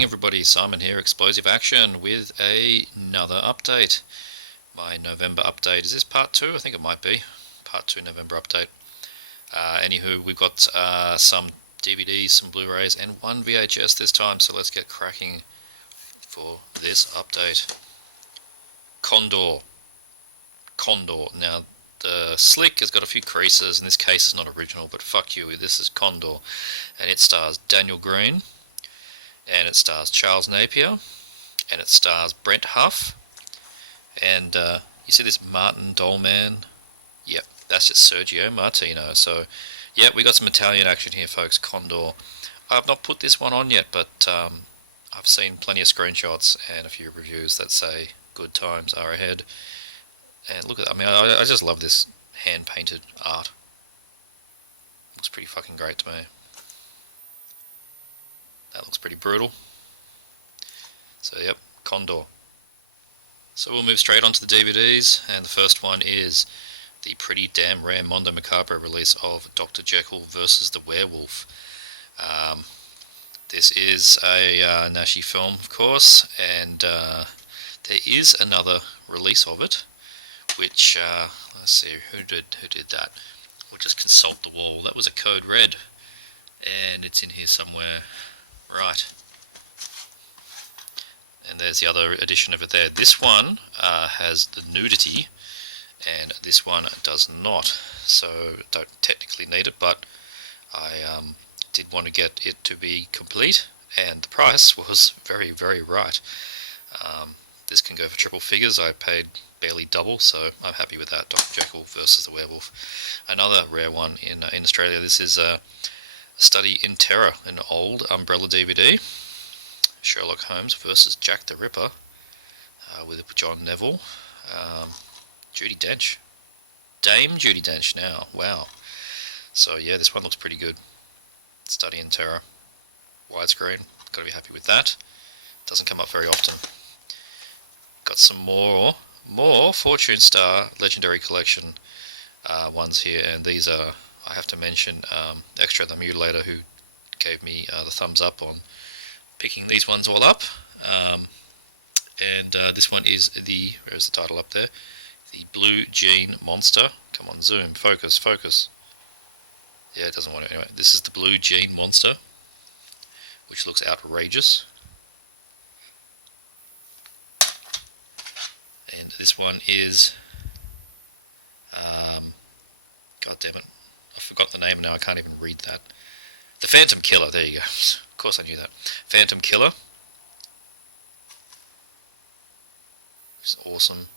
morning everybody, Simon here, Explosive Action with another update. My November update, is this part 2? I think it might be. Part 2 November update. Anywho, we've got some DVDs, some Blu-rays and one VHS this time, so let's get cracking for this update. Condor. Now, the slick has got a few creases, and this case is not original, but fuck you, this is Condor. And it stars Daniel Green, and it stars Charles Napier, and it stars Brent Huff, and you see this Martin Dolman? Yep, that's just Sergio Martino. So, yeah, we got some Italian action here, folks. Condor. I've not put this one on yet, but I've seen plenty of screenshots and a few reviews that say good times are ahead. And look at that. I mean, I just love this hand-painted art. Looks pretty fucking great to me. That looks pretty brutal. So, yep, Condor. So we'll move straight onto the DVDs, and the first one is the pretty damn rare Mondo Macabro release of Dr. Jekyll vs. the Werewolf. This is a Nashi film, of course, and there is another release of it, which, let's see, who did that? We'll just consult the wall. That was a Code Red, and it's in here somewhere. Right. And there's the other edition of it there. This one has the nudity, and this one does not. So don't technically need it, but I did want to get it to be complete, and the price was very, very right. This can go for triple figures. I paid barely double, so I'm happy with that. Dr. Jekyll versus the Werewolf. Another rare one in Australia. This is a Study in Terror, an old Umbrella DVD. Sherlock Holmes versus Jack the Ripper, with John Neville. Judi Dench. Dame Judi Dench now. Wow. So yeah, this one looks pretty good. Study in Terror. Widescreen. Gotta be happy with that. Doesn't come up very often. Got some more Fortune Star Legendary Collection ones here, and these are, I have to mention, Extra the Mutilator, who gave me the thumbs up on picking these ones all up. And this one is the, where's the title up there? The Blue Jean Monster. Come on, zoom, focus. Yeah, it doesn't want to. Anyway, this is the Blue Jean Monster, which looks outrageous. And this one is, God damn it, I forgot the name now, I can't even read that. The Phantom Killer, there you go. Of course I knew that. Phantom Killer. It's awesome.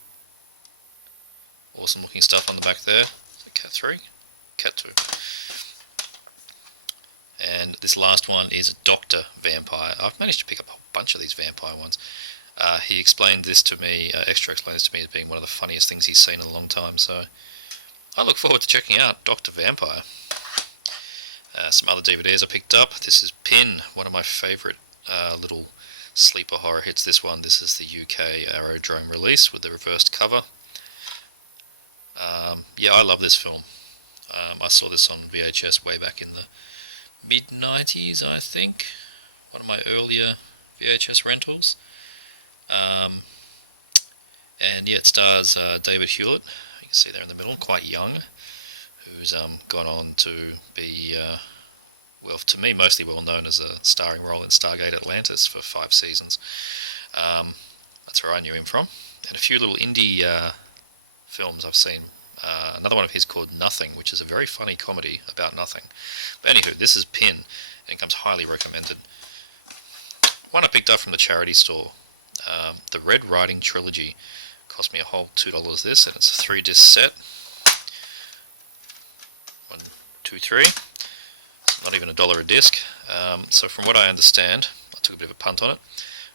Awesome looking stuff on the back there. Is it Cat 3? Cat 2. And this last one is Dr. Vampire. I've managed to pick up a bunch of these vampire ones. He explained this to me, Extra explained this to me as being one of the funniest things he's seen in a long time, so I look forward to checking out Dr. Vampire. Some other DVDs I picked up. This is Pin, one of my favourite little sleeper horror hits. This one, this is the UK Aerodrome release with the reversed cover. Yeah, I love this film. I saw this on VHS way back in the mid-90s, I think. One of my earlier VHS rentals. And yeah, it stars David Hewlett, you can see there in the middle, quite young, who's gone on to be, well, to me, mostly well known as a starring role in Stargate Atlantis for 5 seasons. That's where I knew him from. And a few little indie films I've seen. Another one of his called Nothing, which is a very funny comedy about nothing. But anywho, this is Pin, and it comes highly recommended. One I picked up from the charity store. The Red Riding Trilogy cost me a whole $2 this, and it's a 3-disc set. 1, 2, 3. It's not even $1 a disc. So from what I understand, I took a bit of a punt on it.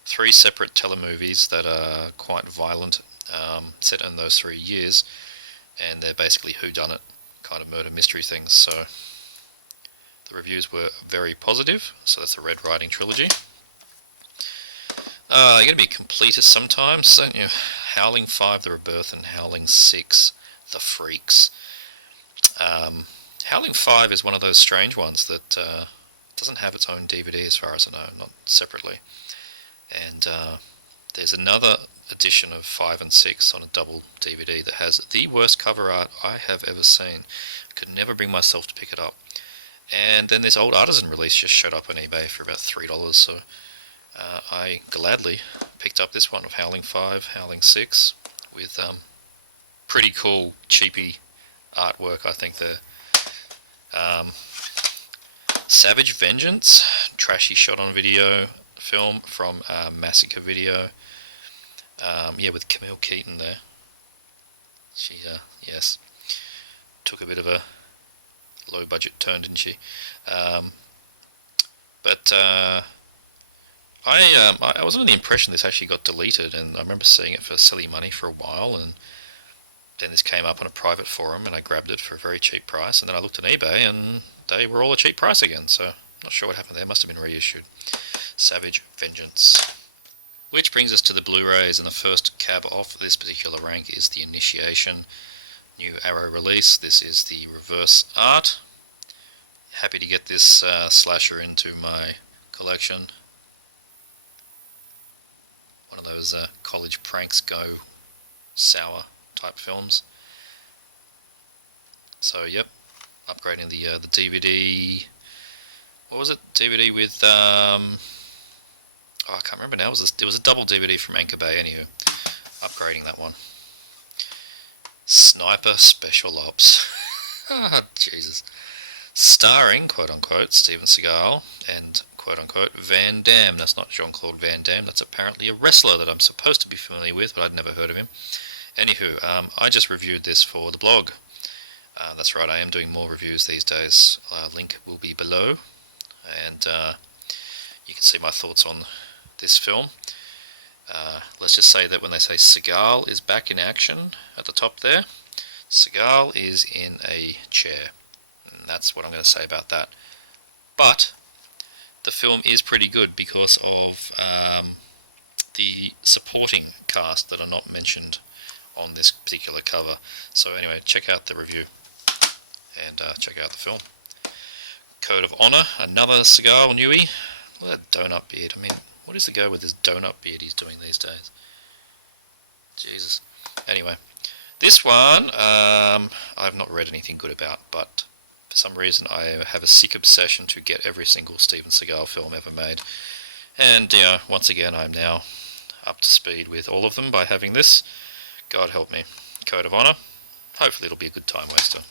3 separate telemovies that are quite violent, set in those 3 years, and they're basically whodunit kind of murder mystery things. So the reviews were very positive. So that's the Red Riding Trilogy. They're going to be completist sometimes, don't you? Howling 5, The Rebirth, and Howling 6, The Freaks. Howling 5 is one of those strange ones that doesn't have its own DVD as far as I know, not separately. And there's another edition of 5 and 6 on a double DVD that has the worst cover art I have ever seen. Could never bring myself to pick it up. And then this old artisan release just showed up on eBay for about $3, so I gladly picked up this one of Howling 5, Howling 6, with pretty cool, cheapy artwork, I think there. Savage Vengeance, trashy shot on video film from Massacre Video. Yeah, with Camille Keaton there. She, yes, took a bit of a low budget turn, didn't she? But I was under the impression this actually got deleted, and I remember seeing it for silly money for a while, and then this came up on a private forum, and I grabbed it for a very cheap price, and then I looked on eBay, and they were all a cheap price again, so not sure what happened there. Must have been reissued. Savage Vengeance. Which brings us to the Blu-rays, and the first cab off this particular rank is the Initiation New Arrow release. This is the reverse art. Happy to get this slasher into my collection. One of those college pranks go sour type films. So yep, upgrading the DVD. What was it? DVD with I can't remember now. There was a double DVD from Anchor Bay. Anywho, upgrading that one. Sniper Special Ops. Ah, Jesus. Starring, quote-unquote, Steven Seagal and, quote-unquote, Van Damme. That's not Jean-Claude Van Damme. That's apparently a wrestler that I'm supposed to be familiar with, but I'd never heard of him. Anywho, I just reviewed this for the blog. That's right, I am doing more reviews these days. Link will be below. And you can see my thoughts on this film. Let's just say that when they say Seagal is back in action at the top there, Seagal is in a chair. And that's what I'm going to say about that. But the film is pretty good because of the supporting cast that are not mentioned on this particular cover. So anyway, check out the review and check out the film. Code of Honor, another Seagal newie. Look at that donut beard. I mean, what is the go with this donut beard he's doing these days? Jesus. Anyway, this one I've not read anything good about, but for some reason I have a sick obsession to get every single Steven Seagal film ever made. And once again I'm now up to speed with all of them by having this. God help me. Code of Honor. Hopefully it'll be a good time waster.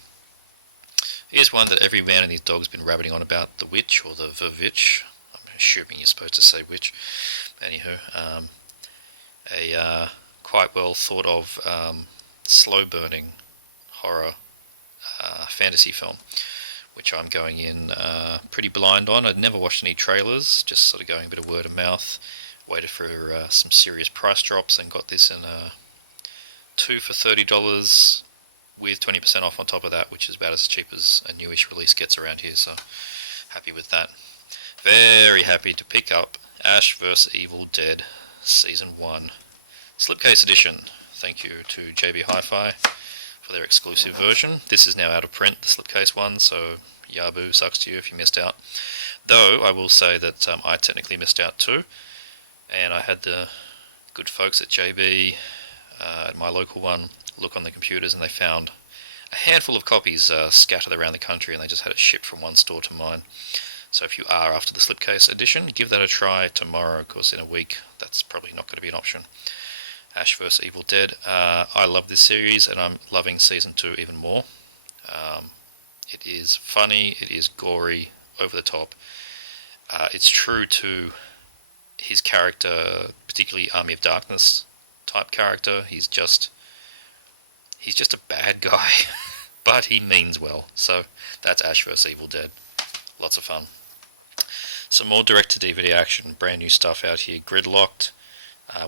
Here's one that every man and his dog's been rabbiting on about, The Witch, or the Vivitch. I'm assuming you're supposed to say witch. Anywho, a quite well thought of slow burning horror fantasy film, which I'm going in pretty blind on. I'd never watched any trailers, just sort of going a bit of word of mouth, waited for some serious price drops and got this in 2 for $30 with 20% off on top of that, which is about as cheap as a newish release gets around here, so happy with that. Very happy to pick up Ash vs. Evil Dead Season 1 Slipcase Edition. Thank you to JB Hi-Fi for their exclusive version. This is now out of print, the slipcase one, so yaboo, sucks to you if you missed out. Though, I will say that I technically missed out too, and I had the good folks at JB, at my local one, look on the computers, and they found a handful of copies scattered around the country, and they just had it shipped from one store to mine. So if you are after the slipcase edition, give that a try tomorrow, because in a week that's probably not going to be an option. Ash vs. Evil Dead. I love this series, and I'm loving Season 2 even more. It is funny, it is gory, over the top. It's true to his character, particularly Army of Darkness type character. He's just a bad guy, but he means well. So that's Ash vs. Evil Dead. Lots of fun. Some more direct-to-DVD action, brand new stuff out here. Gridlocked,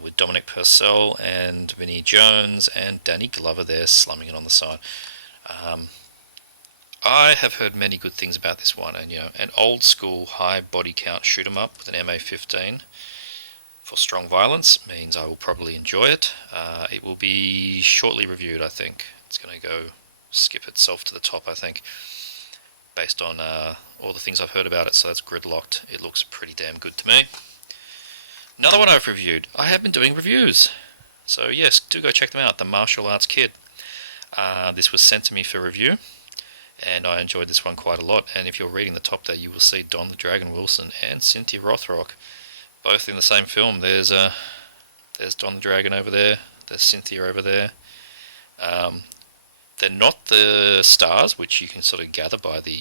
with Dominic Purcell and Vinnie Jones and Danny Glover there slumming it on the side. I have heard many good things about this one, and an old school high body count shoot 'em up with an MA-15 for strong violence means I will probably enjoy it. It will be shortly reviewed, I think. It's going to go skip itself to the top, I think, based on all the things I've heard about it. So that's Gridlocked. It looks pretty damn good to me. Another one I've reviewed. I have been doing reviews. So yes, do go check them out. The Martial Arts Kid. This was sent to me for review, and I enjoyed this one quite a lot. And if you're reading the top there, you will see Don the Dragon Wilson and Cynthia Rothrock, both in the same film. There's Don the Dragon over there. There's Cynthia over there. They're not the stars, which you can sort of gather by the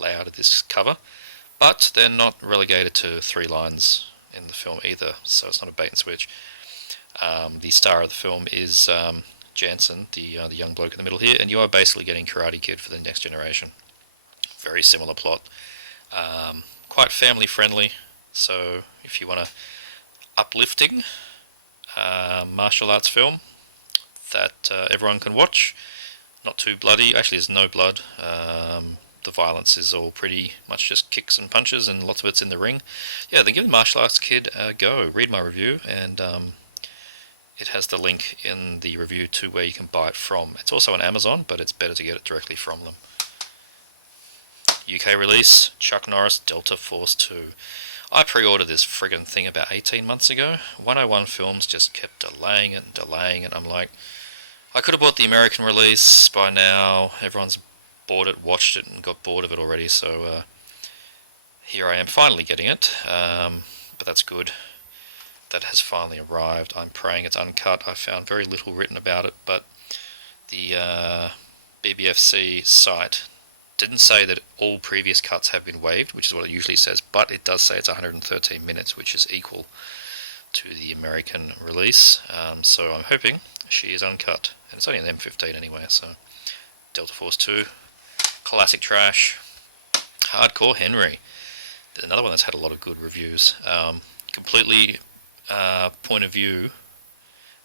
layout of this cover, but they're not relegated to 3 lines in the film either, so it's not a bait and switch. The star of the film is Jansen, the young bloke in the middle here, and you are basically getting Karate Kid for the next generation. Very similar plot, quite family friendly. So if you want a uplifting martial arts film that everyone can watch, not too bloody. Actually, there's no blood. The violence is all pretty much just kicks and punches, and lots of it's in the ring. Yeah, then give the Martial Arts Kid a go. Read my review, and it has the link in the review to where you can buy it from. It's also on Amazon, but it's better to get it directly from them. UK release, Chuck Norris, Delta Force 2. I pre-ordered this friggin' thing about 18 months ago. 101 Films just kept delaying it and delaying it. I'm like, I could have bought the American release by now. Everyone's bought it, watched it, and got bored of it already, so here I am finally getting it, but that's good. That has finally arrived. I'm praying it's uncut. I found very little written about it, but the BBFC site didn't say that all previous cuts have been waived, which is what it usually says, but it does say it's 113 minutes, which is equal to the American release, so I'm hoping she is uncut, and it's only an M15 anyway, so Delta Force 2, classic trash. Hardcore Henry, another one that's had a lot of good reviews. Completely point of view,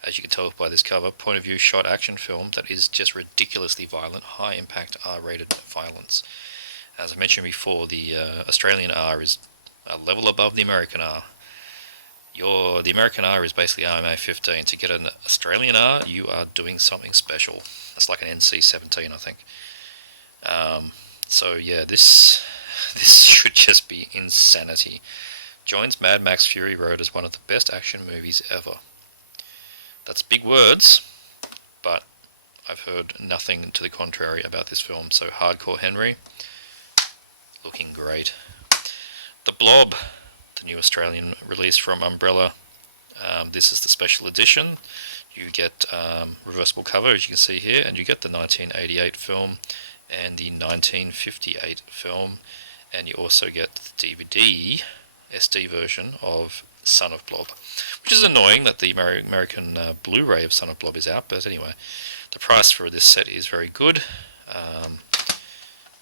as you can tell by this cover, point of view shot action film that is just ridiculously violent, high impact R-rated violence. As I mentioned before, the Australian R is a level above the American R. The American R is basically RMA 15. To get an Australian R, you are doing something special. That's like an NC-17, I think. So yeah, this should just be insanity. Joins Mad Max Fury Road as one of the best action movies ever. That's big words, but I've heard nothing to the contrary about this film. So Hardcore Henry, looking great. The Blob, the new Australian release from Umbrella. This is the special edition. You get reversible cover, as you can see here, and you get the 1988 film and the 1958 film, and you also get the DVD SD version of Son of Blob, which is annoying that the American Blu-ray of Son of Blob is out, but anyway, the price for this set is very good,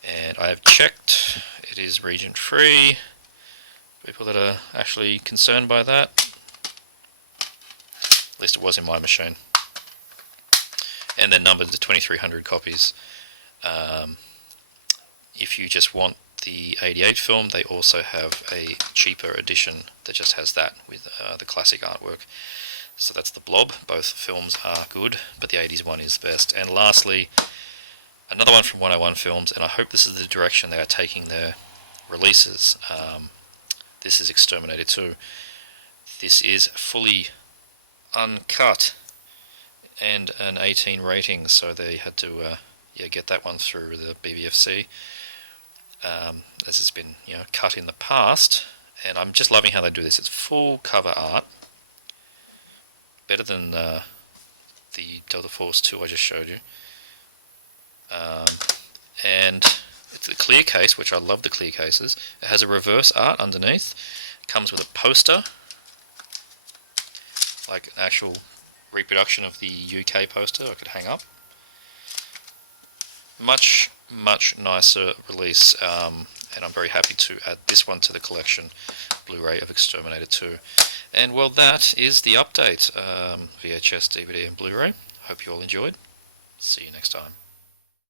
and I have checked, it is region free. People that are actually concerned by that, at least it was in my machine, and then numbered to 2,300 copies. If you just want the 88 film, they also have a cheaper edition that just has that with the classic artwork. So that's the Blob. Both films are good, but the 80s one is best. And lastly, another one from 101 Films, and I hope this is the direction they are taking their releases. This is Exterminator 2. This is fully uncut and an 18 rating, so they had to get that one through the BBFC, as it's been cut in the past, and I'm just loving how they do this. It's full cover art, better than the Delta Force 2 I just showed you, and it's a clear case, which I love the clear cases. It has a reverse art underneath. It comes with a poster, like an actual reproduction of the UK poster I could hang up. Much nicer release, and I'm very happy to add this one to the collection, Blu-ray of Exterminator 2. And well, that is the update, VHS, DVD and Blu-ray. Hope you all enjoyed. See you next time.